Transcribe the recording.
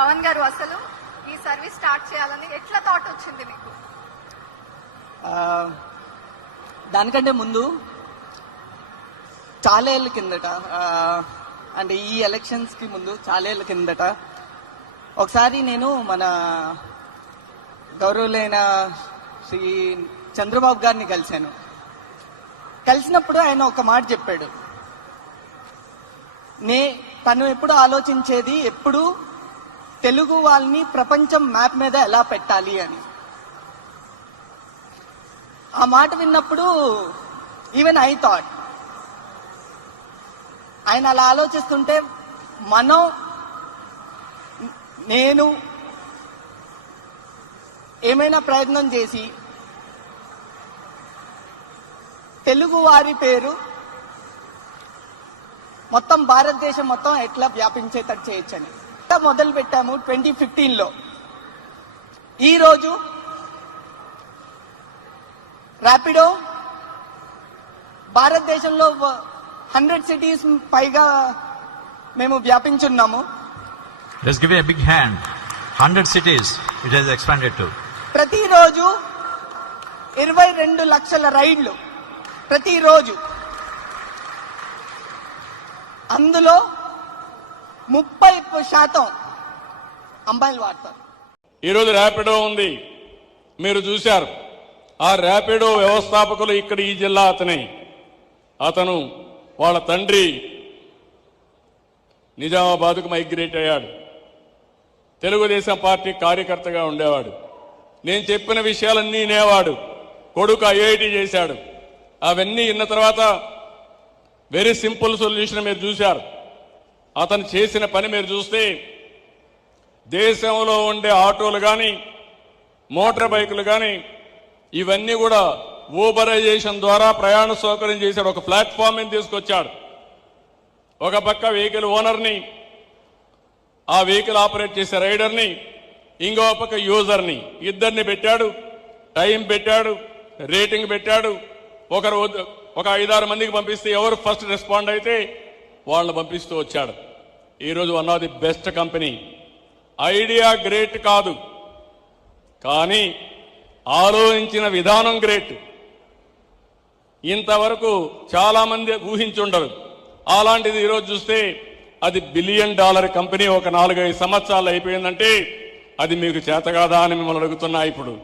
పవన్ గారు, అసలు ఈ సర్వీస్ స్టార్ట్ చేయాలని ఎట్లా థాట్ వచ్చింది మీకు? దానికంటే ముందు చాలా ఏళ్ళ కిందట, అంటే ఈ ఎలక్షన్స్ కి ముందు చాలా ఏళ్ళ కిందట ఒకసారి నేను మన గౌరవులైన శ్రీ చంద్రబాబు గారిని కలిసినప్పుడు ఆయన ఒక మాట చెప్పాడు. తను ఎప్పుడు ఆలోచించేది ఎప్పుడు తెలుగు వాళ్ళని ప్రపంచం మ్యాప్ మీద ఎలా పెట్టాలి అని. ఆ మాట విన్నప్పుడు ఈవెన్ ఐ థాట్, ఆయన అలా ఆలోచిస్తుంటే నేను ఏమైనా ప్రయత్నం చేసి తెలుగు వారి పేరు మొత్తం భారతదేశం మొత్తం ఎట్లా వ్యాపించేటట్టు చేయొచ్చని మొదలు పెట్టాము 2015లో. ఈరోజు ర్యాపిడో భారతదేశంలో 100 cities పైగా మేము వ్యాపించున్నాము. Let's give it a big hand. 100 cities it has expanded to. ప్రతిరోజు 22 లక్షల రైళ్లు ప్రతిరోజు, అందులో 30% అమ్మాయిలు వాడతారు. ఈరోజు ర్యాపిడో ఉంది, మీరు చూశారు. ఆ ర్యాపిడో వ్యవస్థాపకులు ఇక్కడ ఈ జిల్లా అతను వాళ్ళ తండ్రి నిజామాబాద్కు మైగ్రేట్ అయ్యాడు. తెలుగుదేశం పార్టీ కార్యకర్తగా ఉండేవాడు. నేను చెప్పిన విషయాలన్నీ వినేవాడు. కొడుకు ఐఐటి చేశాడు. అవన్నీ విన్న తర్వాత వెరీ సింపుల్ సొల్యూషన్ మీరు చూశారు. అతను చేసిన పని మీరు చూస్తే దేశంలో ఉండే ఆటోలు కానీ మోటార్ బైకులు కానీ ఇవన్నీ కూడా ఊబరైజేషన్ ద్వారా ప్రయాణ సౌకర్యం చేశాడు. ఒక ప్లాట్ఫామ్ తీసుకొచ్చాడు. ఒక పక్క వెహికల్ ఓనర్ని, ఆ వెహికల్ ఆపరేట్ చేసే రైడర్ని, ఇంకో పక్క యూజర్ని, ఇద్దరిని పెట్టాడు. టైం పెట్టాడు, రేటింగ్ పెట్టాడు. ఒక 5-6 మందికి పంపిస్తే ఎవరు ఫస్ట్ రెస్పాండ్ అయితే వాళ్ళని పంపిస్తూ వచ్చాడు. ఈరోజు one of the best company. Idea great కాదు, కానీ ఆలోచించిన విధానం గ్రేట్. ఇంతవరకు చాలా మంది ఊహించుండరు. అలాంటిది ఈరోజు చూస్తే అది $1 బిలియన్ కంపెనీ ఒక 4-5 సంవత్సరాలు అయిపోయిందంటే అది మీకు చేత కాదా అని మిమ్మల్ని అడుగుతున్నా. ఇప్పుడు